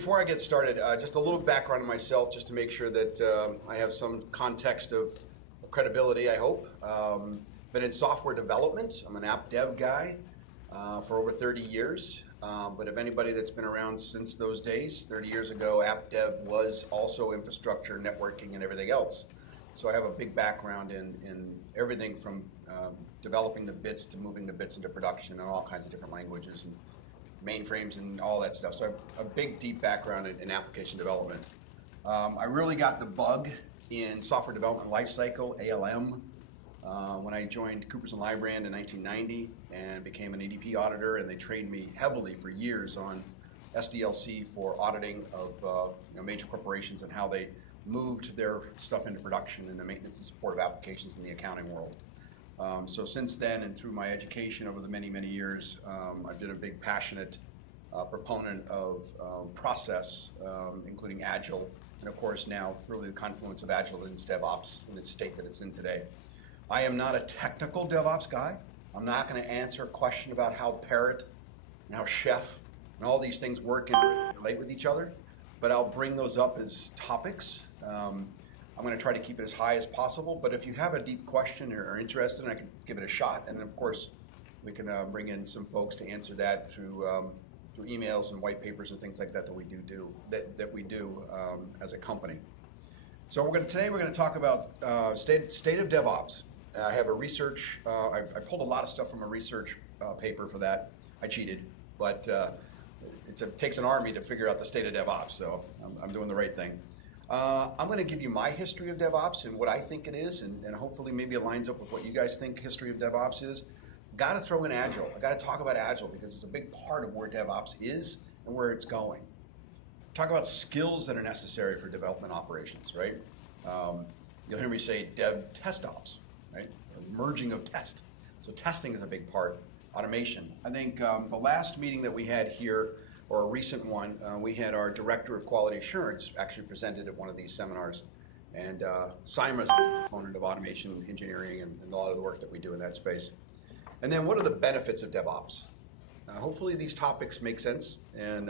before I get started, just a little background on myself, just to make sure that I have some context of credibility, I hope. Been in software development. I'm an app dev guy for over 30 years. But if anybody that's been around since those days, 30 years ago, app dev was also infrastructure, networking, and everything else. So I have a big background in everything from developing the bits to moving the bits into production in all kinds of different languages and mainframes and all that stuff. So I have a big, deep background in application development. I really got the bug in software development lifecycle, ALM, when I joined Coopers & Lybrand in 1990 and became an EDP auditor, and they trained me heavily for years on SDLC for auditing of major corporations and how they moved their stuff into production and the maintenance and support of applications in the accounting world. So since then, and through my education over the many, many years, I've been a big passionate proponent of process, including Agile, and of course now really the confluence of Agile and DevOps in its state that it's in today. I am not a technical DevOps guy. I'm not going to answer a question about how Parrot and how Chef and all these things work and relate with each other, but I'll bring those up as topics. I'm going to try to keep it as high as possible, but if you have a deep question or are interested, I can give it a shot, and then of course we can bring in some folks to answer that through emails and white papers and things like that we do as a company. So today we're going to talk about state of DevOps. I have a research. I pulled a lot of stuff from a research paper for that. I cheated, but it takes an army to figure out the state of DevOps, so I'm doing the right thing. I'm going to give you my history of DevOps and what I think it is, and hopefully maybe it lines up with what you guys think history of DevOps is. Got to throw in Agile. I got to talk about Agile because it's a big part of where DevOps is and where it's going. Talk about skills that are necessary for development operations, right? You'll hear me say Dev Test Ops, right? Merging of test. So testing is a big part. Automation. I think the last meeting that we had here, or a recent one, we had our Director of Quality Assurance actually presented at one of these seminars. And Sima's a big component of automation engineering and a lot of the work that we do in that space. And then what are the benefits of DevOps? Hopefully these topics make sense and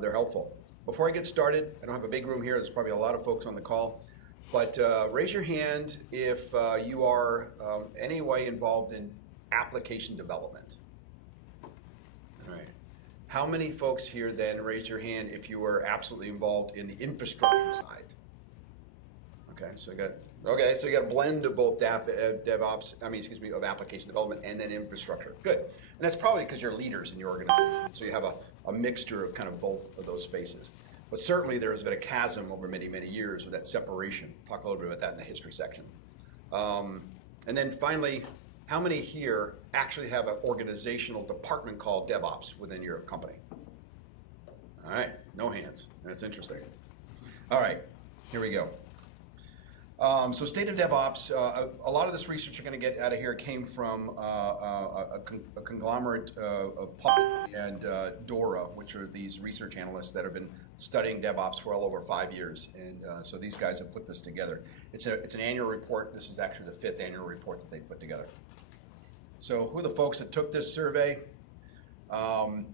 they're helpful. Before I get started, I don't have a big room here, there's probably a lot of folks on the call, but raise your hand if you are any way involved in application development. All right. How many folks here then raise your hand if you were absolutely involved in the infrastructure side? Okay, so you got a blend of both of application development and then infrastructure. Good, and that's probably because you're leaders in your organization, so you have a mixture of kind of both of those spaces. But certainly there has been a chasm over many, many years with that separation. Talk a little bit about that in the history section. And then finally, how many here actually have an organizational department called DevOps within your company? All right, no hands. That's interesting. All right, here we go. So state of DevOps, a lot of this research you're going to get out of here came from a conglomerate of Puppet and Dora, which are these research analysts that have been studying DevOps for well over 5 years. And so these guys have put this together. It's an annual report. This is actually the 5th annual report that they put together. So who are the folks that took this survey? Got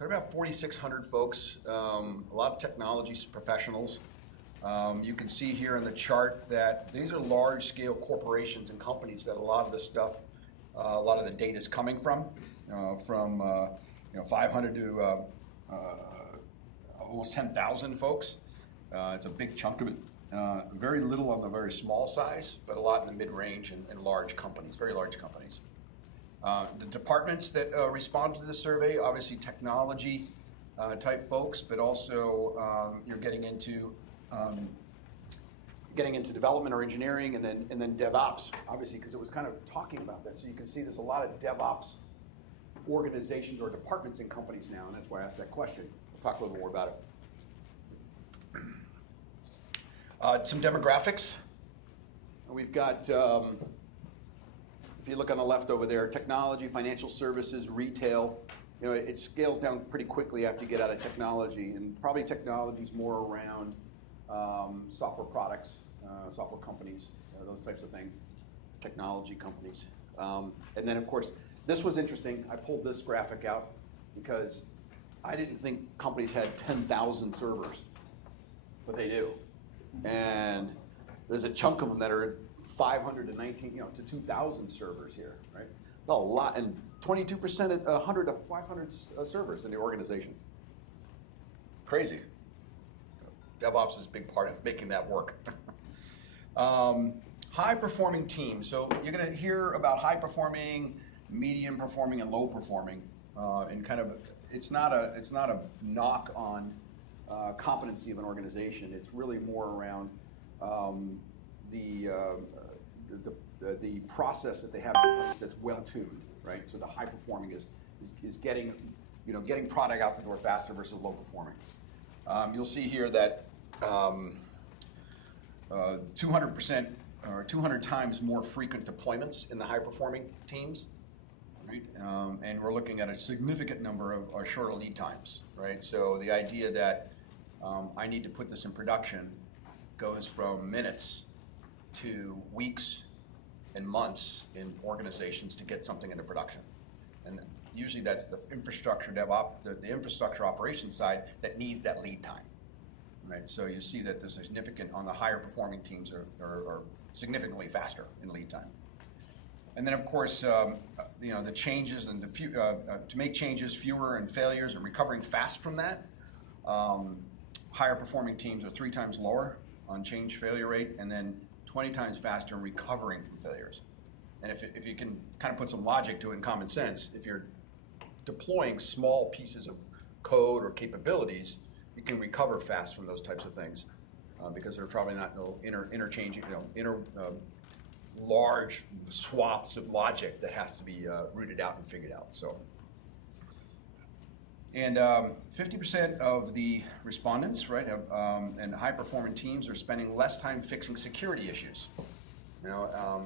about 4,600 folks, a lot of technology professionals. You can see here in the chart that these are large-scale corporations and companies that a lot of this stuff, a lot of the data is coming from 500 to almost 10,000 folks. It's a big chunk of it. Very little on the very small size, but a lot in the mid-range and large companies, very large companies. The departments that responded to the survey, obviously technology type folks, but also you're getting into development or engineering, and then DevOps, obviously, because it was kind of talking about that. So you can see there's a lot of DevOps organizations or departments in companies now, and that's why I asked that question. We'll talk a little more about it. Some demographics. We've got, if you look on the left over there, technology, financial services, retail. It scales down pretty quickly after you get out of technology, and probably technology is more around software products, software companies, those types of things, technology companies. And then, of course, this was interesting. I pulled this graphic out because I didn't think companies had 10,000 servers, but they do. And there's a chunk of them that are 500 to 19, to 2,000 servers here, right? A lot, and 22% at 100 to 500 servers in the organization. Crazy. DevOps is a big part of making that work. High-performing teams. So you're going to hear about high-performing, medium performing, and low performing, and kind of it's not a knock on competency of an organization. It's really more around the process that they have in place that's well tuned, right? So the high performing is getting product out the door faster versus low performing. You'll see here that 200% or 200 times more frequent deployments in the high performing teams, right? And we're looking at a significant number of shorter lead times, right? So the idea that I need to put this in production goes from minutes to weeks and months in organizations to get something into production. And usually that's the infrastructure the infrastructure operations side that needs that lead time, right? So you see that there's significant, on the higher performing teams are significantly faster in lead time. And then of course, the changes and to make changes, fewer and failures and recovering fast from that. Higher performing teams are 3 times lower on change failure rate, and then 20 times faster in recovering from failures. And if you can kind of put some logic to it and common sense, if you're deploying small pieces of code or capabilities, you can recover fast from those types of things because there are probably not no interchanging, large swaths of logic that has to be rooted out and figured out. So. And 50% of the respondents, right, and high-performing teams are spending less time fixing security issues. I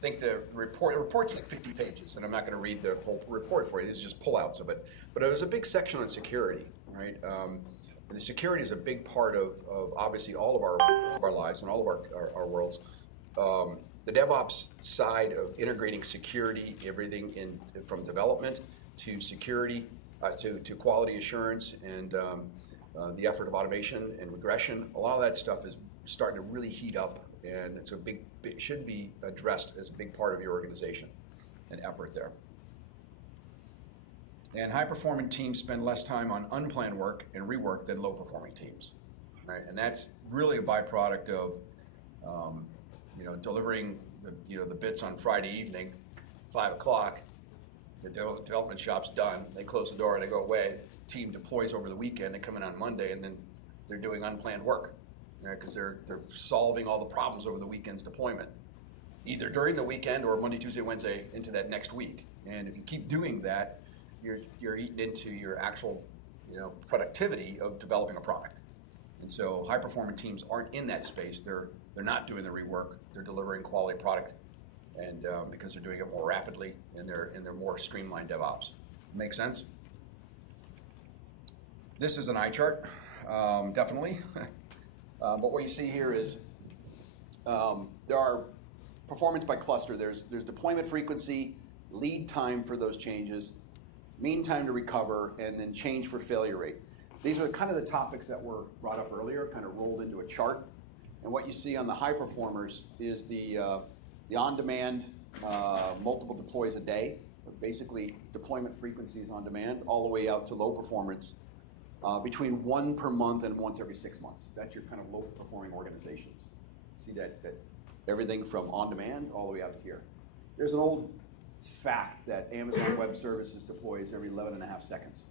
think the report's like 50 pages, and I'm not going to read the whole report for you. These are just pullouts of it. But it was a big section on security, right? The security is a big part of obviously all of our lives and all of our worlds. The DevOps side of integrating security, everything from development to security. To quality assurance and the effort of automation and regression, a lot of that stuff is starting to really heat up, and it's should be addressed as a big part of your organization and effort there. And high-performing teams spend less time on unplanned work and rework than low-performing teams, right? And that's really a byproduct of delivering the bits on Friday evening, 5 o'clock. The development shop's done, they close the door and they go away. Team deploys over the weekend, they come in on Monday, and then they're doing unplanned work, right? Because they're solving all the problems over the weekend's deployment, either during the weekend or Monday, Tuesday, Wednesday into that next week. And if you keep doing that, you're eating into your actual productivity of developing a product. And so high performing teams aren't in that space. They're not doing the rework, they're delivering quality product. And because they're doing it more rapidly, and they're more streamlined DevOps. Make sense? This is an eye chart, definitely. But what you see here is there are performance by cluster. There's deployment frequency, lead time for those changes, mean time to recover, and then change for failure rate. These are kind of the topics that were brought up earlier, kind of rolled into a chart. And what you see on the high performers is the on-demand, multiple deploys a day, basically deployment frequencies on demand, all the way out to low performance, between 1 per month and once every 6 months. That's your kind of low performing organizations. See that everything from on demand all the way out to here. There's an old fact that Amazon Web Services deploys every 11.5 seconds.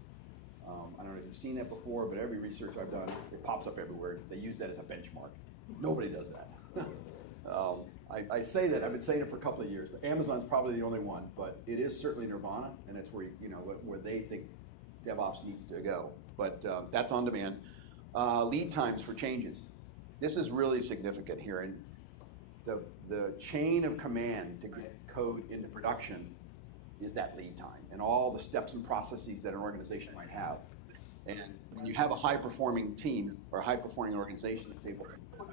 I don't know if you've seen that before, but every research I've done, it pops up everywhere. They use that as a benchmark. Nobody does that. I say that, I've been saying it for a couple of years, but Amazon's probably the only one, but it is certainly nirvana, and it's where they think DevOps needs to go. But that's on demand. Lead times for changes. This is really significant here, and the chain of command to get code into production is that lead time, and all the steps and processes that an organization might have. And when you have a high-performing team or a high-performing organization that's able to put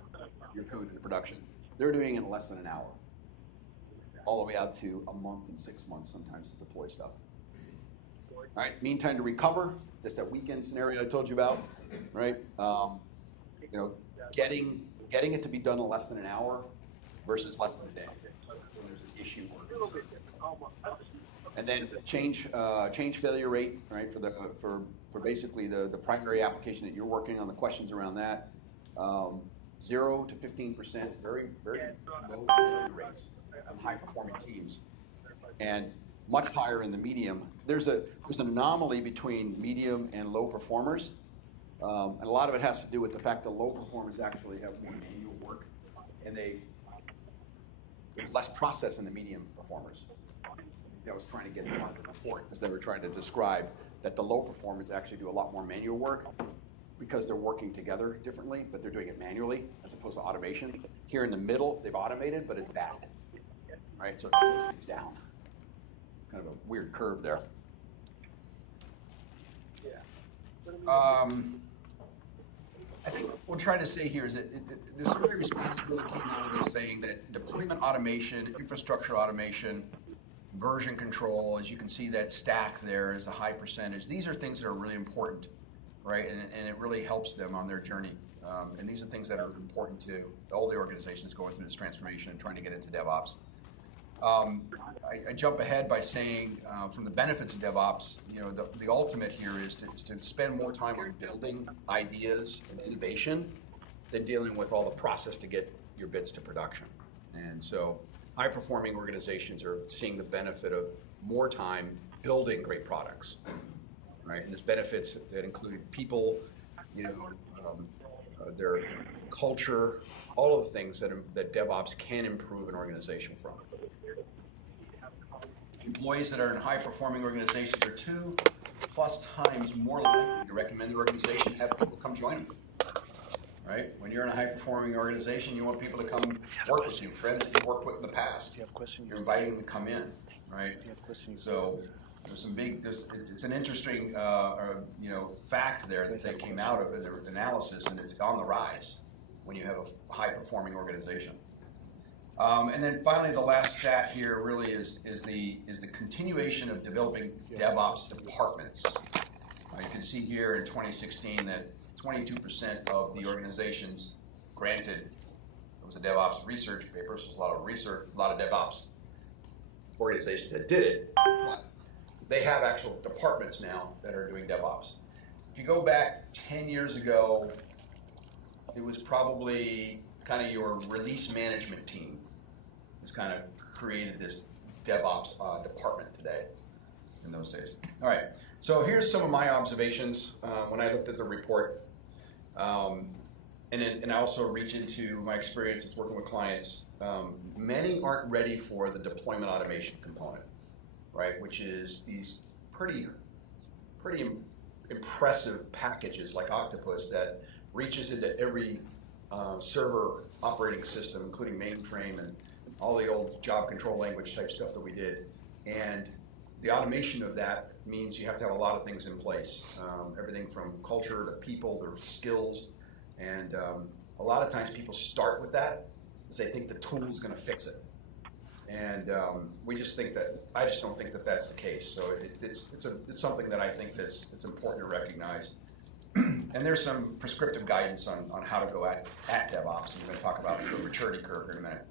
your code into production, they're doing it in less than an hour, all the way out to a month and 6 months sometimes to deploy stuff. right, mean time to recover, that's that weekend scenario I told you about, right? You know, getting it to be done in less than an hour versus less than a day when there's an issue or concern. And then change failure rate, right, for basically the primary application that you're working on, the questions around that, 0 to 15%, very low failure rates on high performing teams, and much higher in the medium. There's an anomaly between medium and low performers, and a lot of it has to do with the fact that low performers actually have more manual work, and there's less process in the medium performers. I was trying to get them on the report because they were trying to describe that the low performers actually do a lot more manual work because they're working together differently, but they're doing it manually as opposed to automation. Here in the middle, they've automated, but it's bad, right? So it slows things down. It's kind of a weird curve there. I think what we're trying to say here is that the survey response really came out of this saying that deployment automation, infrastructure automation, version control, as you can see that stack there is a high percentage. These are things that are really important, right? And it really helps them on their journey. And these are things that are important to all the organizations going through this transformation and trying to get into DevOps. I jump ahead by saying from the benefits of DevOps, you know, the ultimate here is to spend more time on building ideas and innovation than dealing with all the process to get your bits to production. And so high-performing organizations are seeing the benefit of more time building great products, right? And there's benefits that include people, you know, their culture, all of the things that DevOps can improve an organization from. Employees that are in high-performing organizations are 2+ times more likely to recommend the organization have people come join them. Right? When you're in a high-performing organization, you want people to come work with you, friends that you've worked with in the past. If you have questions, you're inviting them to come in, right? If you have questions, so there's some big. It's an interesting, you know, fact there that they came out of in their analysis, and it's on the rise when you have a high-performing organization. And then finally, the last stat here really is the continuation of developing DevOps departments. You can see here in 2016 that 22% of the organizations granted, it was a DevOps research paper, so there's a lot of research, a lot of DevOps organizations that did it, but they have actual departments now that are doing DevOps. If you go back 10 years ago, it was probably kind of your release management team has kind of created this DevOps department today in those days. All right, so here's some of my observations when I looked at the report. And I also reach into my experiences working with clients. Many aren't ready for the deployment automation component, right? Which is these pretty impressive packages like Octopus that reaches into every server operating system, including mainframe and all the old job control language type stuff that we did. And the automation of that means you have to have a lot of things in place. Everything from culture to people, their skills. And a lot of times people start with that because they think the tool is going to fix it. And we just think that, I just don't think that that's the case. So it's something that I think it's important to recognize. And there's some prescriptive guidance on how to go at DevOps. And we're going to talk about the maturity curve here in a minute.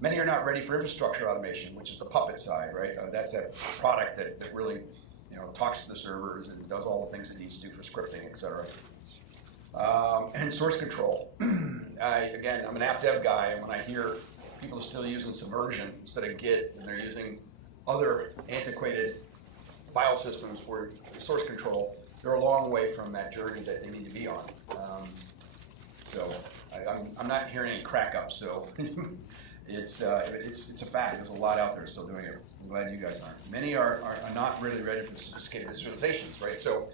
Many are not ready for infrastructure automation, which is the Puppet side, right? That's that product that really, you know, talks to the servers and does all the things it needs to do for scripting, et cetera. And source control. Again, I'm an app dev guy, and when I hear people are still using Subversion instead of Git, and they're using other antiquated file systems for source control, they're a long way from that journey that they need to be on. So I'm not hearing any crack ups. So it's a fact. There's a lot out there still doing it. I'm glad you guys aren't. Many are not really ready for the sophisticated visualizations, right? So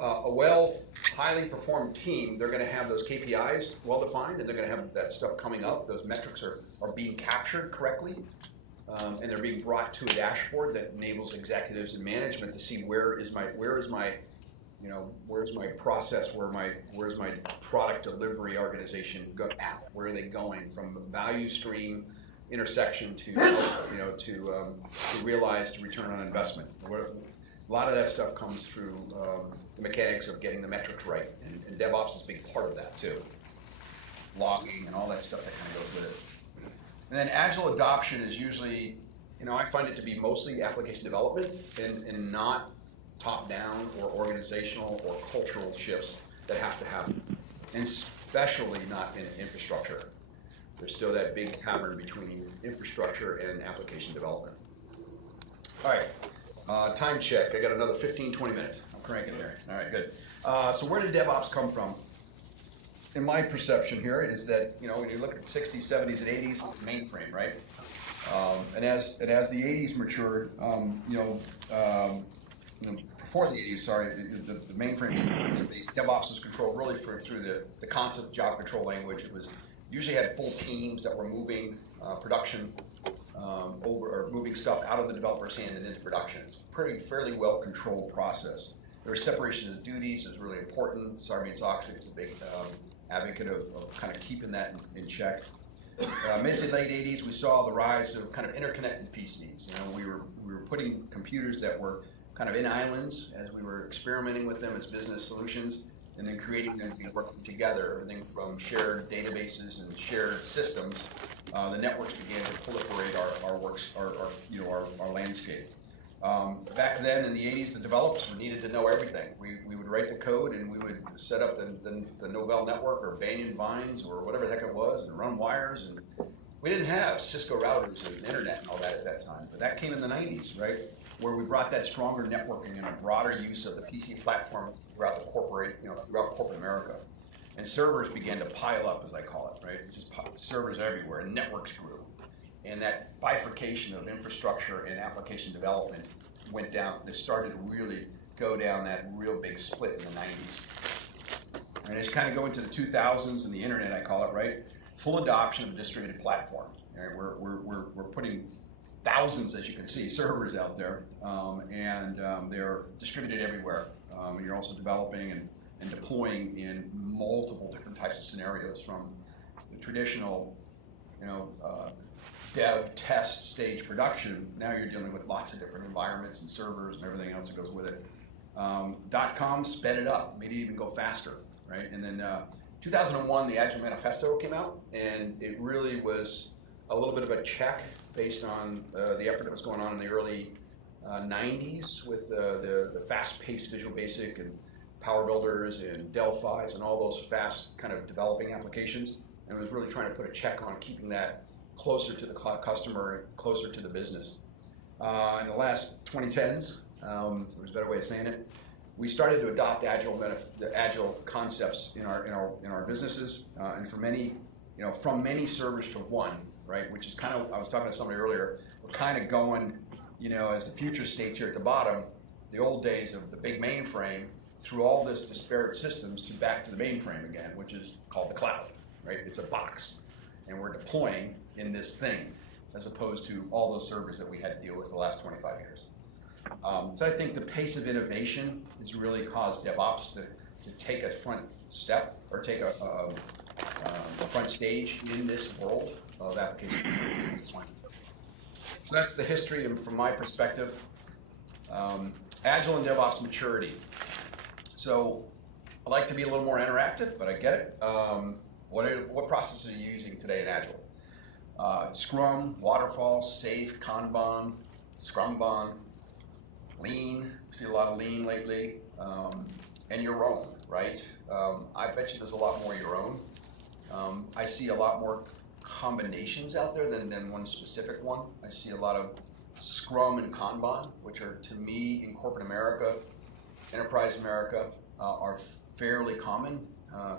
a highly performed team, they're going to have those KPIs well defined, and they're going to have that stuff coming up. Those metrics are being captured correctly, and they're being brought to a dashboard that enables executives and management to see where's my process, where's my product delivery organization at, where are they going from the value stream intersection to realized return on investment. A lot of that stuff comes through the mechanics of getting the metrics right, and DevOps is a big part of that too. Logging and all that stuff that kind of goes with it. And then agile adoption is usually, I find it to be mostly application development and not top-down or organizational or cultural shifts that have to happen, and especially not in infrastructure. There's still that big pattern between infrastructure and application development. All right, time check. I got another 15, 20 minutes. I'm cranking here. All right, good. So where did DevOps come from? In my perception here is that, when you look at the 60s, 70s, and 80s, mainframe, right? And as the 80s matured, before the 80s, sorry, the mainframe, DevOps was controlled really through the concept job control language. It was usually had full teams that were moving production or moving stuff out of the developer's hand and into production. It's a fairly well controlled process. There was separation of duties is really important. Sarbanes-Oxley was a big advocate of kind of keeping that in check. Mid to late 80s, we saw the rise of kind of interconnected PCs. We were putting computers that were kind of in islands as we were experimenting with them as business solutions, and then creating them to be working together. Everything from shared databases and shared systems, the networks began to proliferate our landscape. Back then in the 80s, the developers needed to know everything. We would write the code and we would set up the Novell network or Banyan Vines or whatever the heck it was and run wires. And we didn't have Cisco routers and internet and all that at that time. But that came in the 90s, right? Where we brought that stronger networking and a broader use of the PC platform throughout throughout corporate America. And servers began to pile up, as I call it, right? Just servers everywhere, and networks grew. And that bifurcation of infrastructure and application development went down. They started to really go down that real big split in the 90s. And it's kind of go into the 2000s and the internet, I call it, right? Full adoption of a distributed platform. Right? We're putting thousands, as you can see, servers out there, and they're distributed everywhere. And you're also developing and deploying in multiple different types of scenarios, from the traditional, dev, test, stage, production. Now you're dealing with lots of different environments and servers and everything else that goes with it. .com sped it up, made it even go faster, right? And then 2001, the Agile Manifesto came out, and it really was a little bit of a check based on the effort that was going on in the early 90s with the fast-paced Visual Basic and Power Builders and Delphi's and all those fast kind of developing applications. And it was really trying to put a check on keeping that closer to the customer, closer to the business. In the last 2010s, there's a better way of saying it, we started to adopt agile concepts in our businesses, and for many, from many servers to one, right? Which is kind of, I was talking to somebody earlier, we're kind of going, as the future states here at the bottom, the old days of the big mainframe, through all this disparate systems to back to the mainframe again, which is called the cloud, right? It's a box, and we're deploying in this thing, as opposed to all those servers that we had to deal with the last 25 years. So I think the pace of innovation has really caused DevOps to take a front step, or take a front stage in this world of application deployment. So that's the history from my perspective. Agile and DevOps maturity. So I like to be a little more interactive, but I get it. What processes are you using today in Agile? Scrum, Waterfall, Safe, Kanban, Scrumban, Lean. We see a lot of Lean lately, and your own, right? I bet you there's a lot more your own. I see a lot more combinations out there than one specific one. I see a lot of Scrum and Kanban, which are, to me, in corporate America, enterprise America, are fairly common.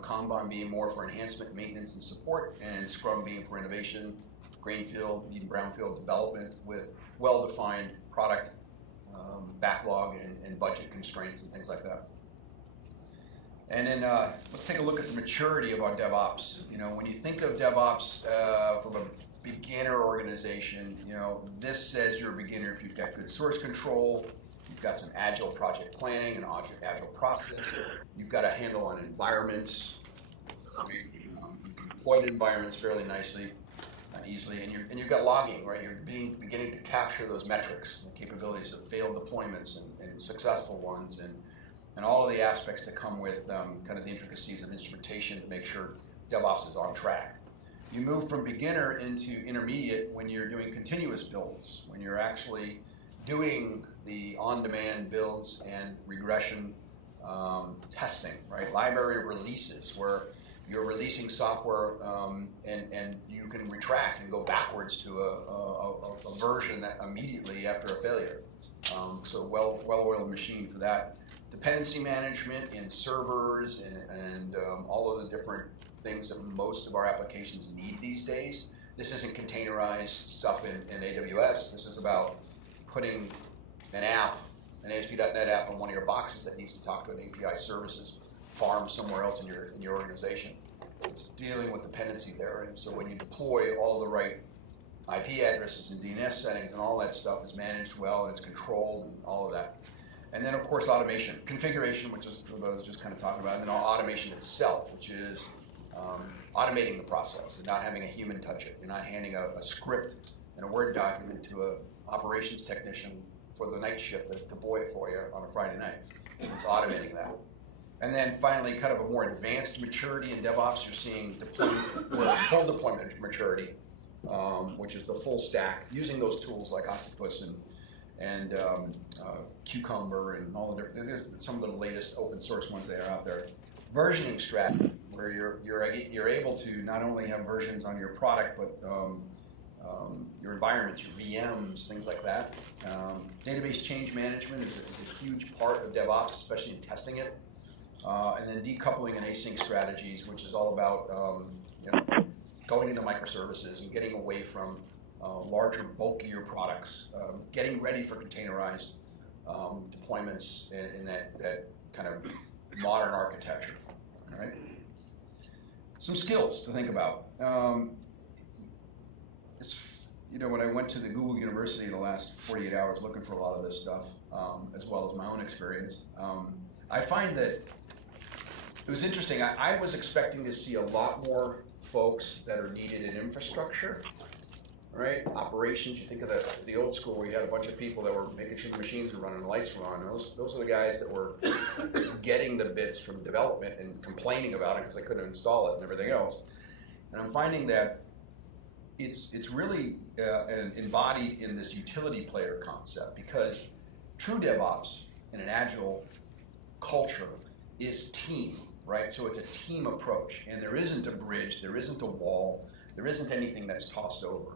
Kanban being more for enhancement, maintenance, and support, and Scrum being for innovation, greenfield, even brownfield development with well-defined product backlog and budget constraints and things like that. And then let's take a look at the maturity of our DevOps. When you think of DevOps from a beginner organization, this says you're a beginner if you've got good source control, you've got some agile project planning and agile process, you've got a handle on environments, you can deploy environments fairly nicely, easily, and you've got logging, right? You're beginning to capture those metrics, the capabilities of failed deployments and successful ones, and all of the aspects that come with kind of the intricacies of instrumentation to make sure DevOps is on track. You move from beginner into intermediate when you're doing continuous builds, when you're actually doing the on-demand builds and regression testing, right? Library releases, where you're releasing software and you can retract and go backwards to a version that immediately after a failure. So well-oiled machine for that. Dependency management in servers and all of the different things that most of our applications need these days. This isn't containerized stuff in AWS. This is about putting an app, an ASP.NET app on one of your boxes that needs to talk to an API services farm somewhere else in your organization. It's dealing with dependency there, and so when you deploy all of the right IP addresses and DNS settings and all that stuff is managed well and it's controlled and all of that. And then of course automation, configuration, which is what I was just kind of talking about, and then automation itself, which is automating the process and not having a human touch it. You're not handing a script and a Word document to an operations technician for the night shift to deploy it for you on a Friday night. It's automating that. And then finally, kind of a more advanced maturity in DevOps, you're seeing full deployment maturity, which is the full stack, using those tools like Octopus and Cucumber and all the different, there's some of the latest open source ones that are out there. Versioning strategy, where you're able to not only have versions on your product, but your environments, your VMs, things like that. Database change management is a huge part of DevOps, especially in testing it. And then decoupling and async strategies, which is all about going into microservices and getting away from larger, bulkier products, getting ready for containerized deployments in that kind of modern architecture. All right. Some skills to think about. When I went to the Google University the last 48 hours looking for a lot of this stuff, as well as my own experience, I find that it was interesting. I was expecting to see a lot more folks that are needed in infrastructure, right? Operations, you think of the old school where you had a bunch of people that were making sure the machines were running, the lights were on. Those are the guys that were getting the bits from development and complaining about it because they couldn't install it and everything else. And I'm finding that it's really embodied in this utility player concept, because true DevOps in an agile culture is team, right? So it's a team approach, and there isn't a bridge, there isn't a wall, there isn't anything that's tossed over.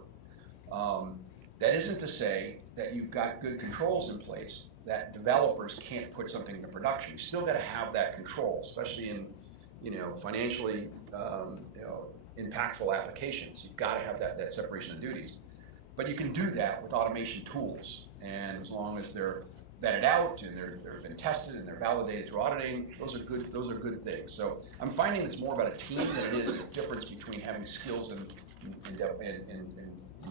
That isn't to say that you've got good controls in place, that developers can't put something into production. You still got to have that control, especially in financially impactful applications. You've got to have that separation of duties. But you can do that with automation tools, and as long as they're vetted out and they've been tested and they're validated through auditing, those are good things. So I'm finding it's more about a team than it is a difference between having skills in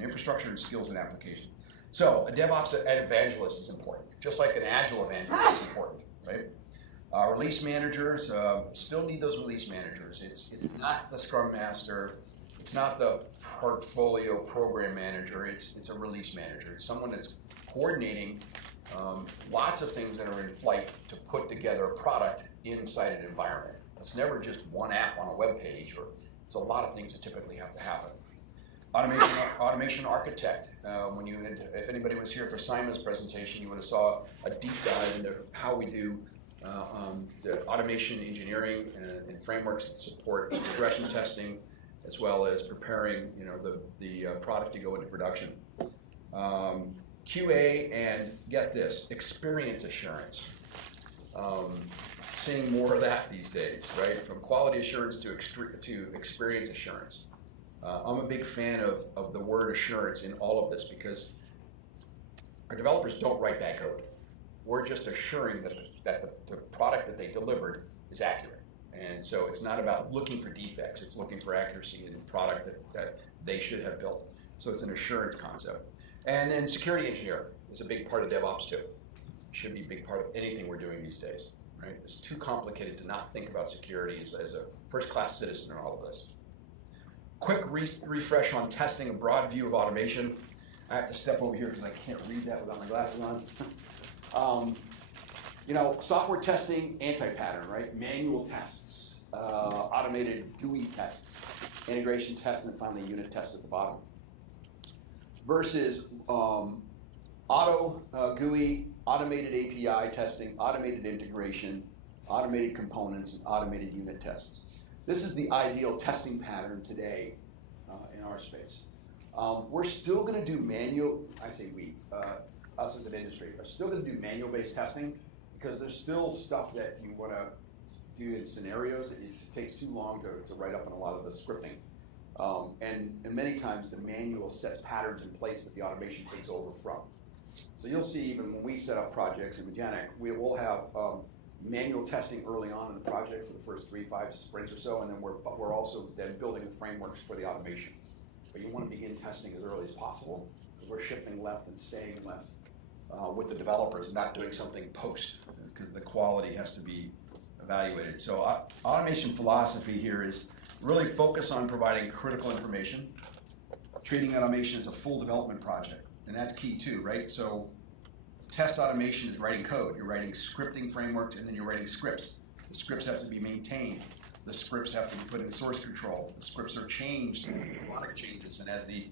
infrastructure and skills in application. So a DevOps evangelist is important, just like an Agile evangelist is important, right? Release managers, still need those release managers. It's not the Scrum Master, it's not the portfolio program manager, it's a release manager. It's someone that's coordinating lots of things that are in flight to put together a product inside an environment. It's never just one app on a web page, or it's a lot of things that typically have to happen. Automation architect. If anybody was here for Simon's presentation, you would have saw a deep dive into how we do the automation engineering and frameworks that support regression testing, as well as preparing the product to go into production. QA, and get this, experience assurance. Seeing more of that these days, right? From quality assurance to experience assurance. I'm a big fan of the word assurance in all of this, because our developers don't write bad code. We're just assuring that the product that they delivered is accurate. And so it's not about looking for defects, it's looking for accuracy in the product that they should have built. So it's an assurance concept. And then security engineer is a big part of DevOps too. Should be a big part of anything we're doing these days, right? It's too complicated to not think about security as a first-class citizen in all of this. quick refresh on testing, a broad view of automation. I have to step over here because I can't read that without my glasses on. Software testing, anti-pattern, right? Manual tests, automated GUI tests, integration tests, and then finally unit tests at the bottom. Versus auto GUI, automated API testing, automated integration, automated components, and automated unit tests. This is the ideal testing pattern today in our space. We're still going to do manual, I say we, us as an industry, are still going to do manual-based testing because there's still stuff that you want to do in scenarios that it takes too long to write up in a lot of the scripting. And many times the manual sets patterns in place that the automation takes over from. So you'll see even when we set up projects in Magenic, we will have manual testing early on in the project for the first 3-5 sprints or so, and then we're also then building the frameworks for the automation. But you want to begin testing as early as possible because we're shifting left and staying left with the developers, not doing something post because the quality has to be evaluated. So automation philosophy here is really focus on providing critical information, treating automation as a full development project, and that's key too, right? So test automation is writing code. You're writing scripting frameworks, and then you're writing scripts. The scripts have to be maintained. The scripts have to be put in source control. The scripts are changed as the product changes, and as the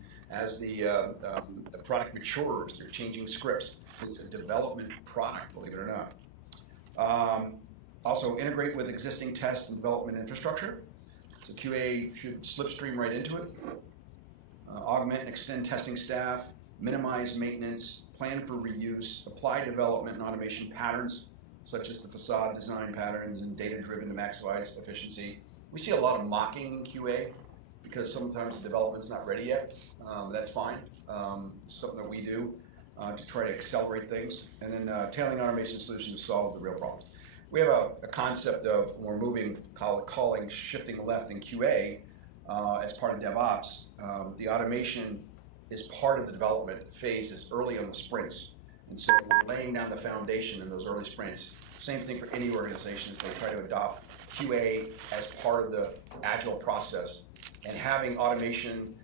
product matures, they're changing scripts. It's a development product, believe it or not. Also, integrate with existing test and development infrastructure. So QA should slipstream right into it. Augment and extend testing staff. Minimize maintenance. Plan for reuse. Apply development and automation patterns, such as the facade design patterns and data-driven to maximize efficiency. We see a lot of mocking in QA because sometimes the development's not ready yet. That's fine. It's something that we do to try to accelerate things. And then tailoring automation solutions to solve the real problems. We have a concept of when we're moving, calling shifting left in QA as part of DevOps. The automation is part of the development phases early on the sprints. And so we're laying down the foundation in those early sprints. Same thing for any organization as they try to adopt QA as part of the agile process. And having automation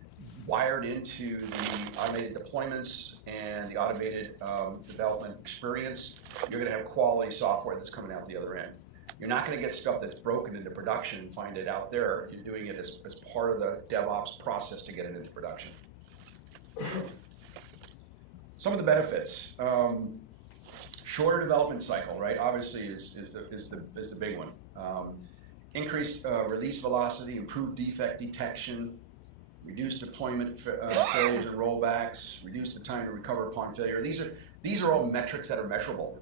wired into the automated deployments and the automated development experience, you're going to have quality software that's coming out the other end. You're not going to get stuff that's broken into production and find it out there. You're doing it as part of the DevOps process to get it into production. Some of the benefits. Shorter development cycle, right? Obviously is the big one. Increased release velocity, improved defect detection, reduced deployment failures and rollbacks, reduce the time to recover upon failure. These are all metrics that are measurable,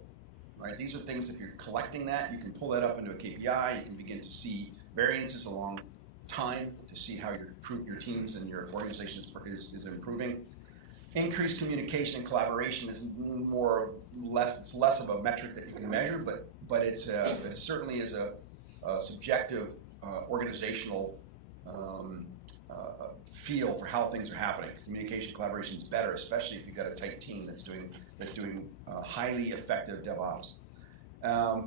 right? These are things, if you're collecting that, you can pull that up into a KPI. You can begin to see variances along time to see how your teams and your organization is improving. Increased communication and collaboration is it's less of a metric that you can measure, but it certainly is a subjective organizational feel for how things are happening. Communication, collaboration is better, especially if you've got a tight team that's doing highly effective DevOps.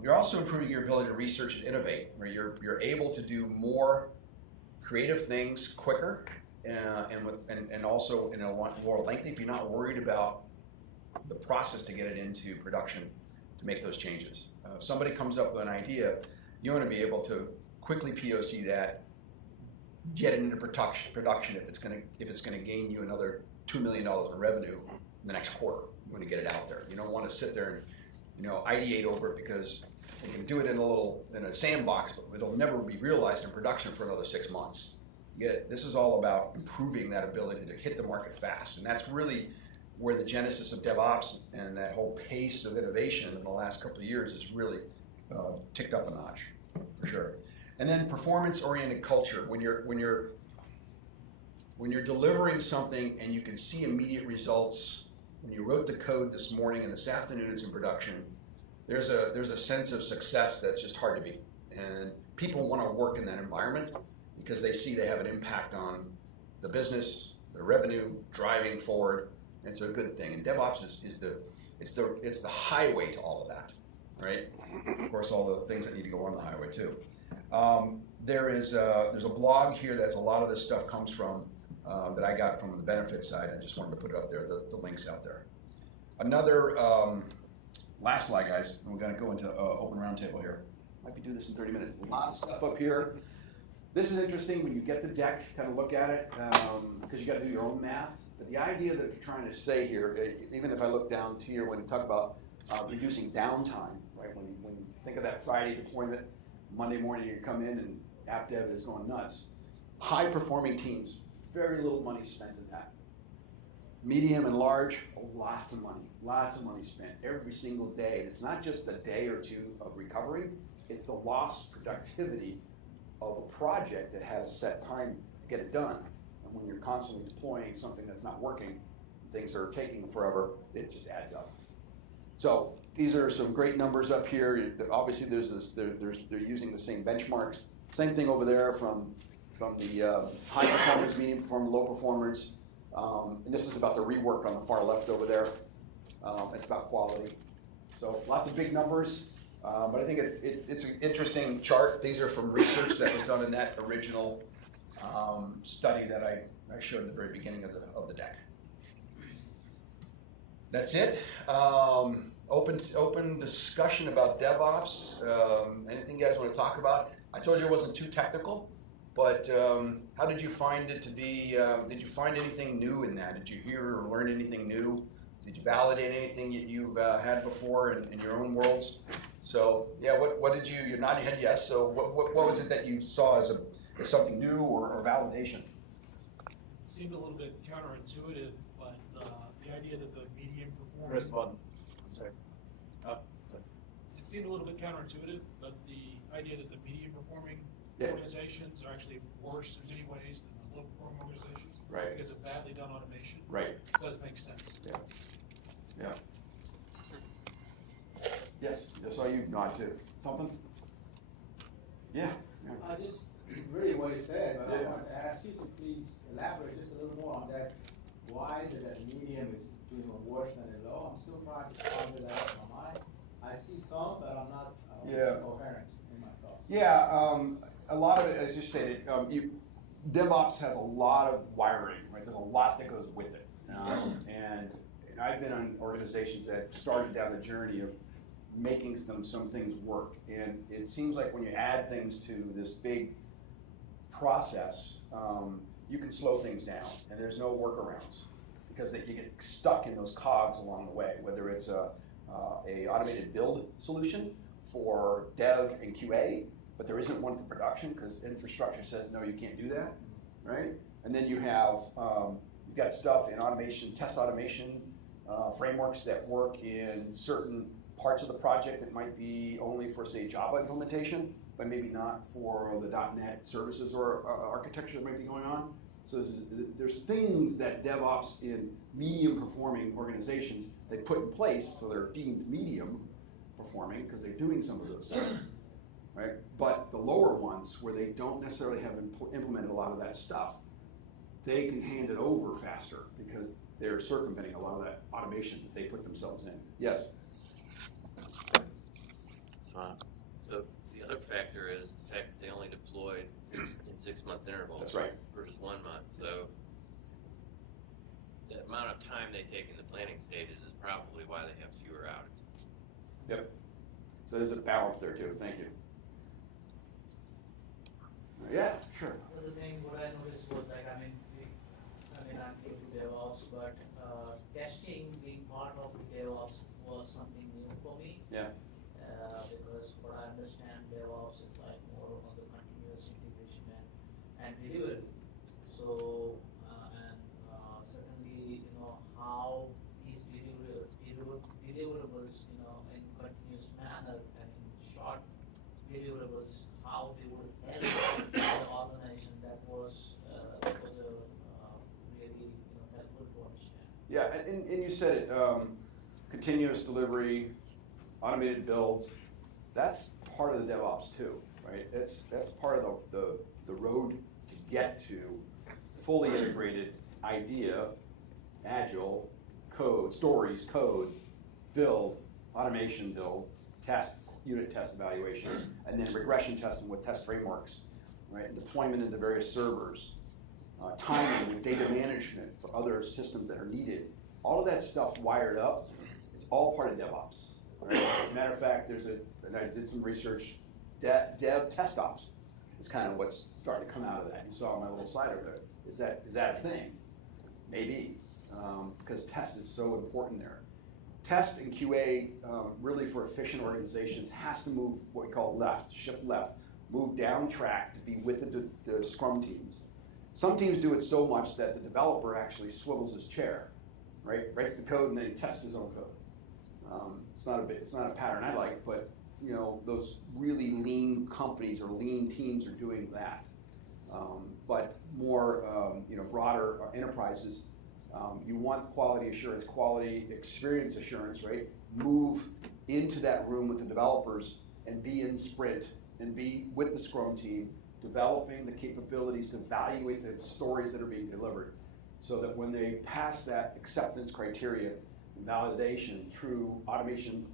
You're also improving your ability to research and innovate, where you're able to do more creative things quicker and also in a more lengthy. If you're not worried about the process to get it into production to make those changes. If somebody comes up with an idea, you want to be able to quickly POC that, get it into production if it's going to gain you another $2 million in revenue in the next quarter. You want to get it out there. You don't want to sit there and ideate over it because you can do it in a sandbox, but it'll never be realized in production for another 6 months. This is all about improving that ability to hit the market fast, and that's really where the genesis of DevOps and that whole pace of innovation in the last couple of years has really ticked up a notch, for sure. And then performance-oriented culture. When you're delivering something and you can see immediate results, when you wrote the code this morning and this afternoon it's in production, there's a sense of success that's just hard to beat. And people want to work in that environment because they see they have an impact on the business, the revenue, driving forward. It's a good thing. And DevOps is the highway to all of that, right? Of course, all the things that need to go on the highway too. There's a blog here that's a lot of this stuff comes from that I got from the benefits side. I just wanted to put it up there, the links out there. Another, last slide, guys. We're going to go into open roundtable here. Might be do this in 30 minutes. A lot of stuff up here. This is interesting when you get the deck, kind of look at it, because you got to do your own math. But the idea that you're trying to say here, even if I look down to here when you talk about reducing downtime, right? When you think of that Friday deployment, Monday morning you come in and app dev is going nuts. High performing teams, very little money spent in that. Medium and large, lots of money spent every single day. And it's not just a day or two of recovery, it's the lost productivity of a project that had a set time to get it done. And when you're constantly deploying something that's not working, things are taking forever, it just adds up. So these are some great numbers up here. Obviously they're using the same benchmarks. Same thing over there from the high performers, medium performers, low performers. And this is about the rework on the far left over there. It's about quality. So lots of big numbers, but I think it's an interesting chart. These are from research that was done in that original study that I showed at the very beginning of the deck. That's it. Open discussion about DevOps. Anything you guys want to talk about? I told you it wasn't too technical, but how did you find it to be? Did you find anything new in that? Did you hear or learn anything new? Did you validate anything you've had before in your own worlds? So yeah, what did you're nodding your head yes. So what was it that you saw as something new or validation? It seemed a little bit counterintuitive, but the idea that the medium performing. Press button. I'm sorry. Oh, sorry. It seemed a little bit counterintuitive, but the idea that the medium performing organizations are actually worse in many ways than the low performing organizations. Right. Because of badly done automation. Right. Does make sense. Yeah. Yeah. Yes. I saw you nod too. Something? Yeah. I just really what he said, but Yeah. I wanted to ask you to please elaborate just a little more on that. Why is it that medium is doing worse than the low? I'm still trying to follow that out in my mind. I see some, but I don't think coherent in my thoughts. Yeah, a lot of it, as you stated, DevOps has a lot of wiring, right? There's a lot that goes with it. And I've been on organizations that started down the journey of making some things work. And it seems like when you add things to this big process, you can slow things down, and there's no workarounds because you get stuck in those cogs along the way, whether it's a automated build solution for dev and QA, but there isn't one for production because infrastructure says, no, you can't do that, right? And then you have, you've got stuff in automation, test automation frameworks that work in certain parts of the project that might be only for, say, Java implementation, but maybe not for the .NET services or architecture that might be going on. So there's things that DevOps in medium performing organizations, they put in place so they're deemed medium performing because they're doing some of those things, right? But the lower ones where they don't necessarily have implemented a lot of that stuff, they can hand it over faster because they're circumventing a lot of that automation that they put themselves in. Yes? So the other factor is the fact that they only deployed in 6-month intervals. That's right. Versus 1 month. So the amount of time they take in the planning stages is probably why they have fewer outages. Yep. So there's a balance there too. Thank you. Yeah, sure. Another thing what I noticed was like, I'm into DevOps, but testing being part of the DevOps was something new for me. Yeah. Because what I understand DevOps is like more on the continuous integration and delivery. So, secondly, how these deliverables, in continuous manner and in short deliverables, how they would help the organization, that was a really helpful to understand. Yeah, and you said it, continuous delivery, automated builds, that's part of the DevOps too, right? That's part of the road to get to fully integrated idea, agile, code, stories, code, build, automation build, test, unit test evaluation, and then regression testing with test frameworks, right? And deployment into various servers, timing and data management for other systems that are needed. All of that stuff wired up, it's all part of DevOps. Right? As a matter of fact, and I did some research, Dev Test Ops is kind of what's starting to come out of that. You saw my little slide over there. Is that a thing? Maybe, because test is so important there. Test and QA, really for efficient organizations, has to move what we call shift left, move down track to be with the Scrum teams. Some teams do it so much that the developer actually swivels his chair, right? Writes the code and then he tests his own code. It's not a pattern I like, but those really lean companies or lean teams are doing that. But more, broader enterprises, you want quality assurance, quality experience assurance, right? Move into that room with the developers and be in sprint and be with the Scrum team, developing the capabilities to evaluate the stories that are being delivered, so that when they pass that acceptance criteria and validation through automation,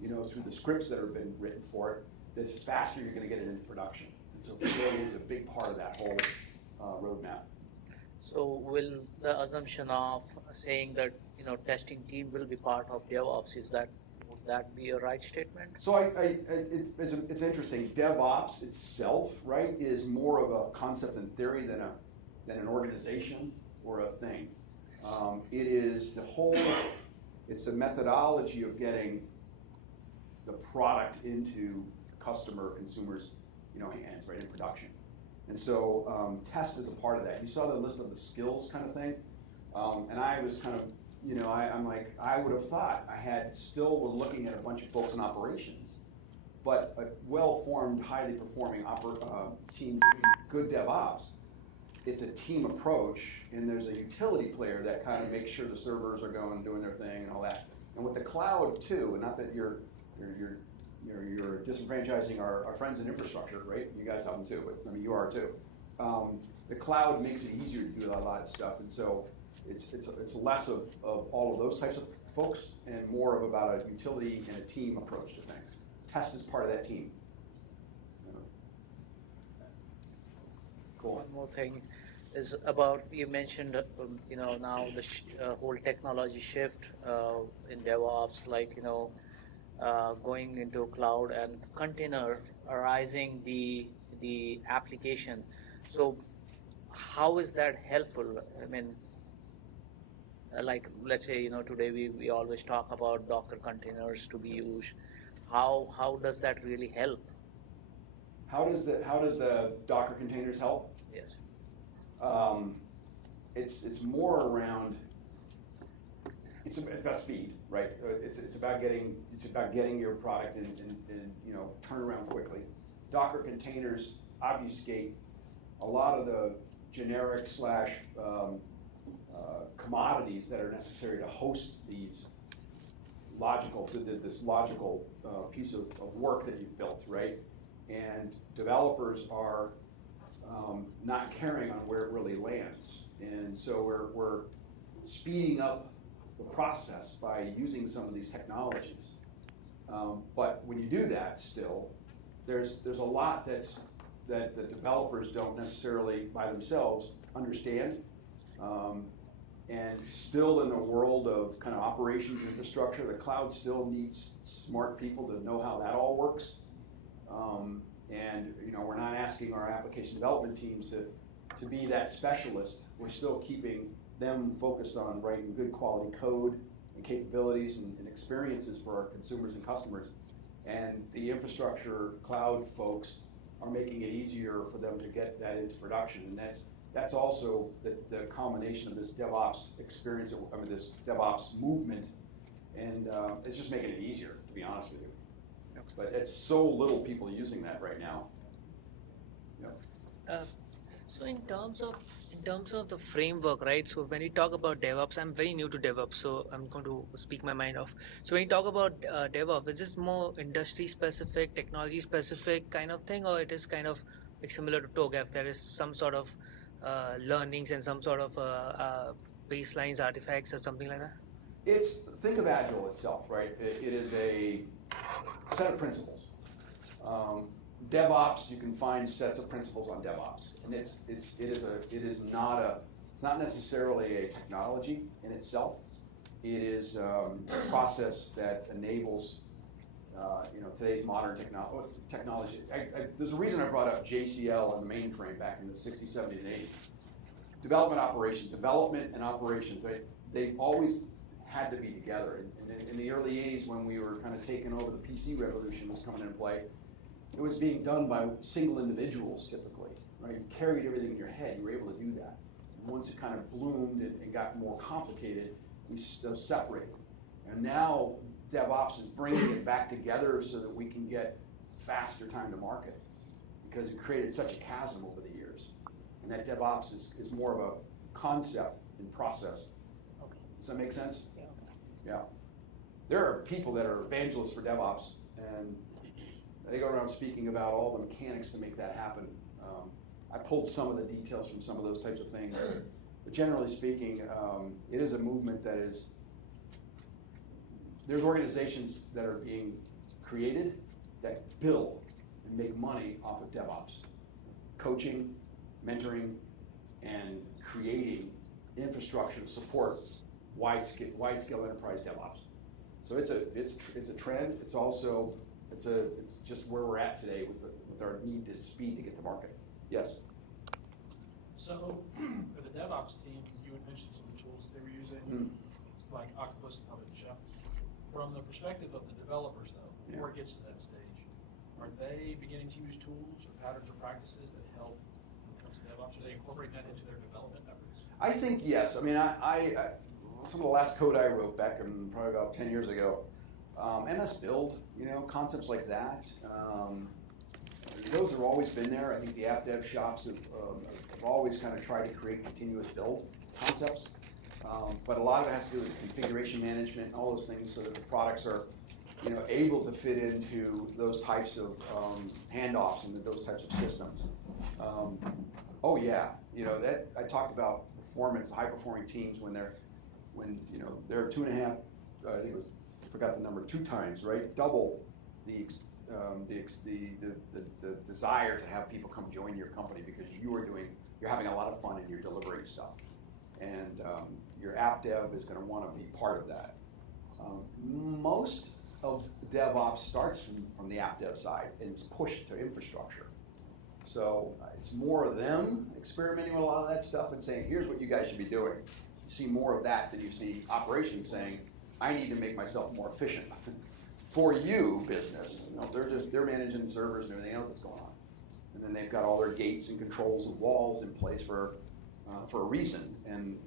through the scripts that have been written for it, the faster you're going to get it into production. And so QA is a big part of that whole roadmap. So will the assumption of saying that testing team will be part of DevOps, would that be a right statement? So it's interesting. DevOps itself, right, is more of a concept and theory than an organization or a thing. It is it's the methodology of getting the product into consumers' hands, right, in production. And so test is a part of that. You saw the list of the skills kind of thing, and I was kind of, I'm like, I would have thought we're looking at a bunch of folks in operations, but a well-formed, highly performing team doing good DevOps, it's a team approach, and there's a utility player that kind of makes sure the servers are doing their thing and all that. And with the cloud too, and not that you're disenfranchising our friends in infrastructure, right? You guys have them too, but I mean you are too. The cloud makes it easier to do a lot of stuff, and so it's less of all of those types of folks and more of about a utility and a team approach to things. Test is part of that team. Cool. One more thing is about, you mentioned, now the whole technology shift in DevOps, like, going into cloud and containerizing the application. So how is that helpful? I mean, like, let's say, today we always talk about Docker containers to be used. How does that really help? How does the Docker containers help? Yes. It's more around. It's about speed, right? It's about getting your product and turn around quickly. Docker containers obfuscate a lot of the generic / commodities that are necessary to host these this logical piece of work that you've built, right? And developers are not caring on where it really lands, and so we're speeding up the process by using some of these technologies. But when you do that, still, there's a lot that the developers don't necessarily by themselves understand. And still in the world of kind of operations infrastructure, the cloud still needs smart people to know how that all works. And we're not asking our application development teams to be that specialist. We're still keeping them focused on writing good quality code and capabilities and experiences for our consumers and customers. And the infrastructure cloud folks are making it easier for them to get that into production. And that's also the combination of this DevOps experience, this DevOps movement, and it's just making it easier, to be honest with you. Yep. But it's so little people using that right now. Yep. So in terms of the framework, right? So when you talk about DevOps, I'm very new to DevOps, so I'm going to speak my mind off. So when you talk about DevOps, is this more industry specific, technology specific kind of thing, or it is kind of like similar to TOGAF? There is some sort of learnings and some sort of baselines, artifacts, or something like that? Think of Agile itself, right? It is a set of principles, DevOps, you can find sets of principles on DevOps, and it's not necessarily a technology in itself. It is a process that enables today's modern technology. There's a reason I brought up JCL and the mainframe back in the 60s, 70s, and 80s. Development and operations, they always had to be together. And in the early 80s, when we were kind of taking over, the PC revolution was coming into play. It was being done by single individuals typically, right? You carried everything in your head, you were able to do that. And once it kind of bloomed and got more complicated, we separated. And now DevOps is bringing it back together so that we can get faster time to market, because it created such a chasm over the years. And that DevOps is more of a concept and process. Okay. Does that make sense? Yeah. Okay. Yeah. There are people that are evangelists for DevOps, and they go around speaking about all the mechanics to make that happen. I pulled some of the details from some of those types of things. But generally speaking, it is a movement that is, there's organizations that are being created that bill and make money off of DevOps. Coaching, mentoring, and creating infrastructure to support wide-scale enterprise DevOps. So it's a trend. It's also it's just where we're at today with our need to speed to get to market. Yes. So for the DevOps team, you had mentioned some of the tools that they were using, like Octopus and Puppet Chef. From the perspective of the developers, though, before it gets to that stage, are they beginning to use tools or patterns or practices that help when it comes to DevOps? Are they incorporating that into their development efforts? I think yes. I mean, I some of the last code I wrote back in probably about 10 years ago, MS Build, concepts like that. Those have always been there. I think the app dev shops have always kind of tried to create continuous build concepts. But a lot of it has to do with configuration management and all those things, so that the products are able to fit into those types of handoffs and those types of systems. Oh yeah, that I talked about performance, high-performing teams when they're 2.5. I think it was, I forgot the number, 2 times, right? Double the desire to have people come join your company because you're having a lot of fun and you're delivering stuff, and your app dev is going to want to be part of that. Most of DevOps starts from the app dev side and is pushed to infrastructure. So it's more of them experimenting with a lot of that stuff and saying, here's what you guys should be doing. You see more of that than you see operations saying, I need to make myself more efficient. For you, business, they're managing the servers and everything else that's going on. And then they've got all their gates and controls and walls in place for a reason. And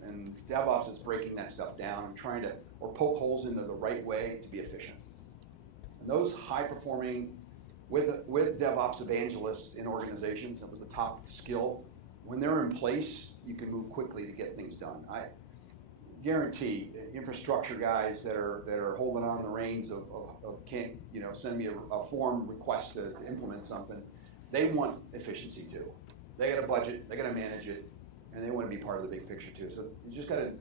DevOps is breaking that stuff down and trying to, or poke holes in there the right way to be efficient. And those high-performing, with DevOps evangelists in organizations, that was the top skill. When they're in place, you can move quickly to get things done. I guarantee infrastructure guys that are holding on the reins of can't send me a form request to implement something. They want efficiency too. They got a budget, they got to manage it, and they want to be part of the big picture too. So you just got to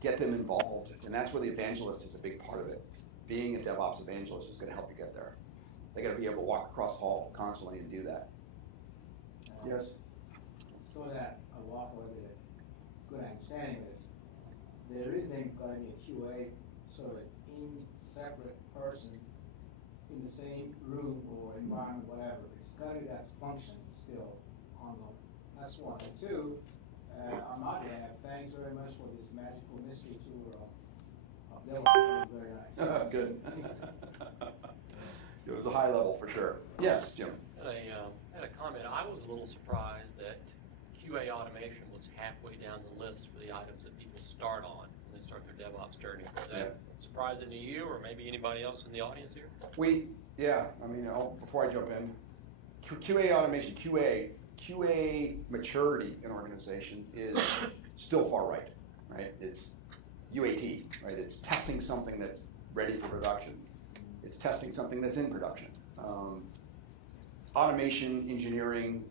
get them involved, and that's where the evangelist is a big part of it. Being a DevOps evangelist is going to help you get there. They got to be able to walk across the hall constantly and do that. Yes? So that I walk away with a good understanding of this, there is then going to be a QA sort of separate person in the same room or environment, whatever. It's got to be that function still ongoing. That's one. And two, on my behalf, thanks very much for this magical mystery tour of DevOps. Very nice. Good. It was a high level for sure. Yes, Jim. I had a comment. I was a little surprised that QA automation was halfway down the list for the items that people start on when they start their DevOps journey. Was that surprising to you, or maybe anybody else in the audience here? Before I jump in, QA automation, QA maturity in organization is still far right? It's UAT, right? It's testing something that's ready for production. It's testing something that's in production. Automation engineering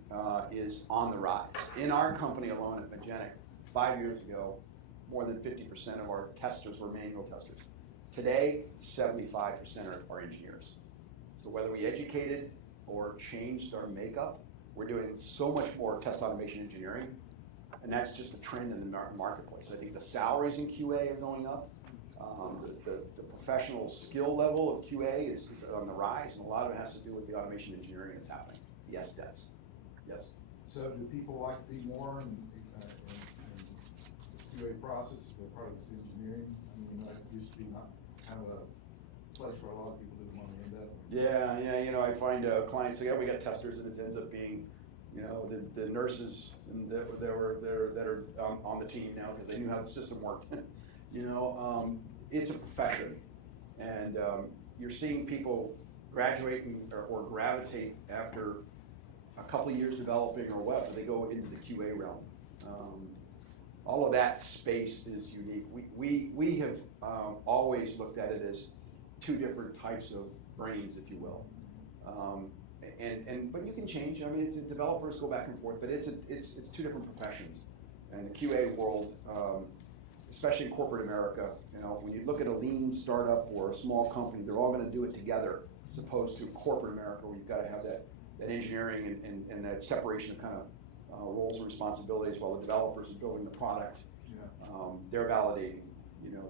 is on the rise. In our company alone at Magenic, 5 years ago, more than 50% of our testers were manual testers. Today, 75% are engineers. So whether we educated or changed our makeup. We're doing so much more test automation engineering, and that's just a trend in the marketplace. I think the salaries in QA are going up. The professional skill level of QA is on the rise, and a lot of it has to do with the automation engineering that's happening. Yes, Des. Yes. So do people like to be more in the QA process, they're part of this engineering? I mean, that used to be not kind of a place where a lot of people didn't want to end up. Yeah, I find clients say, yeah, we got testers, and it ends up being, the nurses and that are on the team now because they knew how the system worked. It's a profession, and you're seeing people graduate or gravitate after a couple of years developing or what, they go into the QA realm. All of that space is unique. We have always looked at it as two different types of brains, if you will. But you can change. I mean, developers go back and forth, but it's two different professions. And the QA world, especially in corporate America, when you look at a lean startup or a small company, they're all going to do it together, as opposed to corporate America, where you've got to have that engineering and that separation of kind of roles and responsibilities while the developers are building the product. They're validating,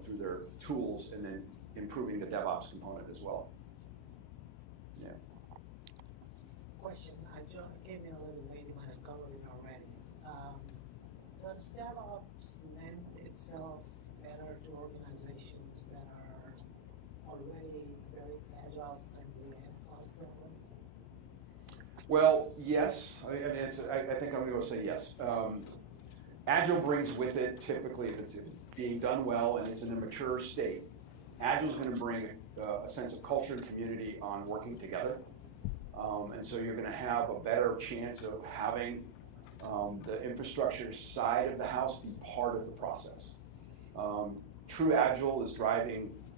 through their tools and then improving the DevOps component as well. Yeah. Question, I came in a little late, you might have covered it already. Does DevOps lend itself better to organizations that are already very agile friendly and cloud-friendly? Well, yes. I think I'm going to say yes. Agile brings with it, typically, if it's being done well and it's in a mature state, Agile is going to bring a sense of culture and community on working together. And so you're going to have a better chance of having the infrastructure side of the house be part of the process. True Agile is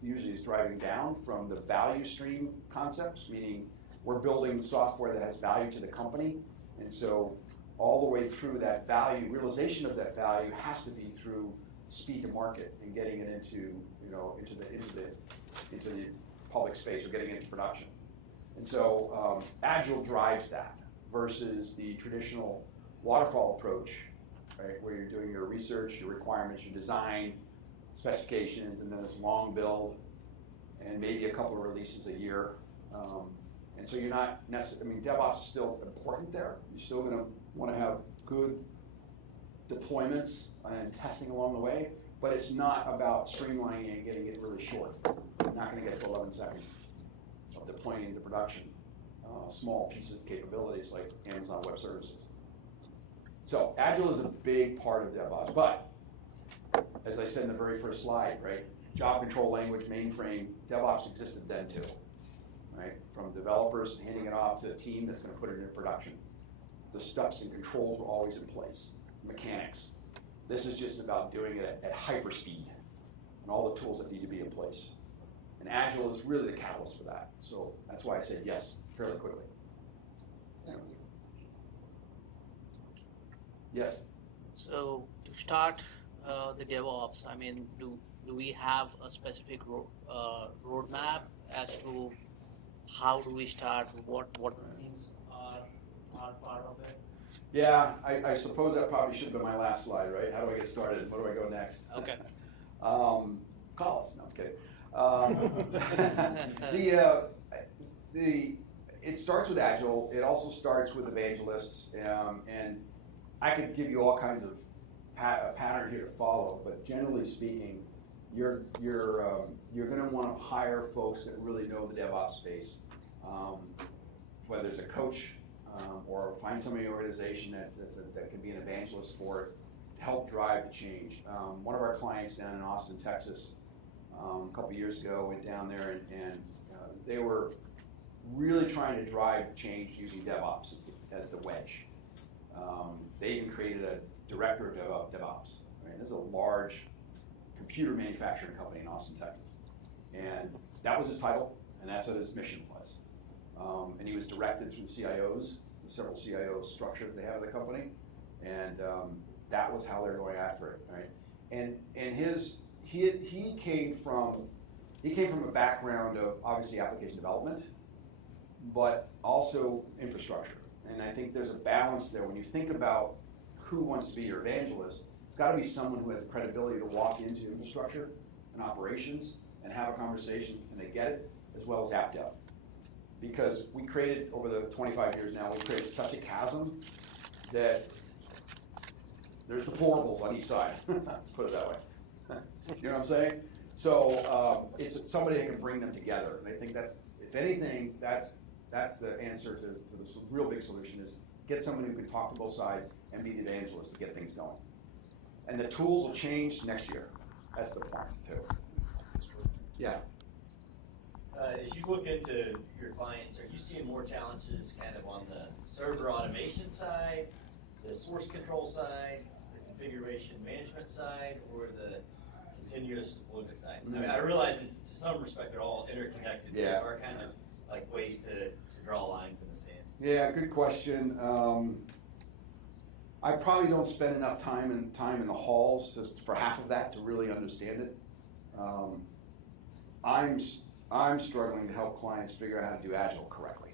usually driving down from the value stream concepts, meaning we're building software that has value to the company. And so all the way through that value, realization of that value has to be through speed to market and getting it into the public space or getting it into production. And so Agile drives that versus the traditional waterfall approach, right, where you're doing your research, your requirements, your design, specifications, and then this long build, and maybe a couple of releases a year. And so you're not necessarily, DevOps is still important there. You're still going to want to have good deployments and testing along the way, but it's not about streamlining it and getting it really short. You're not going to get to 11 seconds of deploying into production small pieces of capabilities like Amazon Web Services. So Agile is a big part of DevOps, but as I said in the very first slide, right, job control language, mainframe, DevOps existed then too, right? From developers handing it off to a team that's going to put it into production. The steps and controls were always in place. Mechanics. This is just about doing it at hyper speed and all the tools that need to be in place. And Agile is really the catalyst for that. So that's why I said yes fairly quickly. Thank you. Yes. So to start the DevOps, do we have a specific roadmap as to how do we start? What things are part of it? Yeah, I suppose that probably should have been my last slide, right? How do I get started? Where do I go next? Okay. Call us. No, I'm kidding. It starts with Agile. It also starts with evangelists, and I could give you all kinds of pattern here to follow. But generally speaking, you're going to want to hire folks that really know the DevOps space, whether it's a coach or find somebody in your organization that can be an evangelist for it to help drive the change. One of our clients down in Austin, Texas, a couple years ago went down there and they were really trying to drive change using DevOps as the wedge. They even created a director of DevOps. Right? This is a large computer manufacturing company in Austin, Texas. And that was his title, and that's what his mission was. And he was directed through the CIOs, the several CIO structure that they have at the company, and that was how they're going after it, right? And he came from a background of obviously application development, but also infrastructure. And I think there's a balance there. When you think about who wants to be your evangelist, it's got to be someone who has the credibility to walk into infrastructure and operations and have a conversation and they get it, as well as app dev. Because we created, over the 25 years now, we created such a chasm that there's deplorables on each side, let's put it that way. You know what I'm saying? So it's somebody that can bring them together. And I think that's, if anything, that's the answer to the real big solution is get someone who can talk to both sides and be the evangelist to get things going. And the tools will change next year. That's the point too. Yeah. As you look into your clients, are you seeing more challenges kind of on the server automation side, the source control side, the configuration management side, or the continuous deployment side? I mean, I realize that to some respect they're all interconnected. Yeah. Those are kind of like ways to draw lines in the sand. Yeah, good question. I probably don't spend enough time in the halls just for half of that to really understand it. I'm struggling to help clients figure out how to do Agile correctly,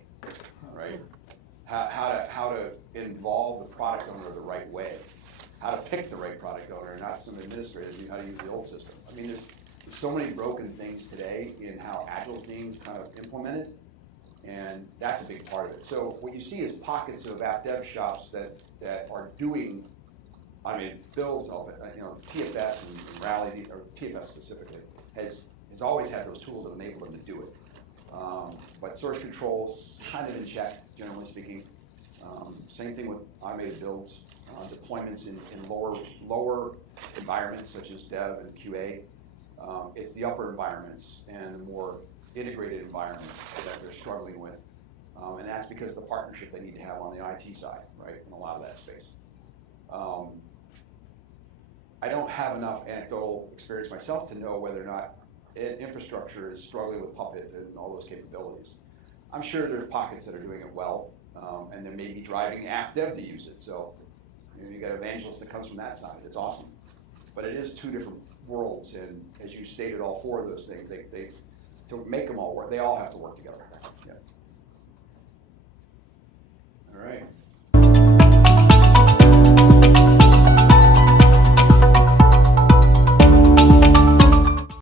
right? How to involve the product owner the right way, how to pick the right product owner, not some administrators who know how to use the old system. I mean, there's so many broken things today in how Agile is being kind of implemented, and that's a big part of it. So what you see is pockets of app dev shops that are doing, I mean, builds of it. You know, TFS and Rally, or TFS specifically, has always had those tools that enable them to do it. But source control's kind of in check, generally speaking. Same thing with automated builds, deployments in lower environments such as dev and QA. It's the upper environments and the more integrated environments that they're struggling with. And that's because of the partnership they need to have on the IT side, right, in a lot of that space. I don't have enough anecdotal experience myself to know whether or not infrastructure is struggling with Puppet and all those capabilities. I'm sure there's pockets that are doing it well, and they may be driving app dev to use it. So you got evangelist that comes from that side. It's awesome. But it is two different worlds, and as you stated, all four of those things, they to make them all work, they all have to work together. Yeah. All right.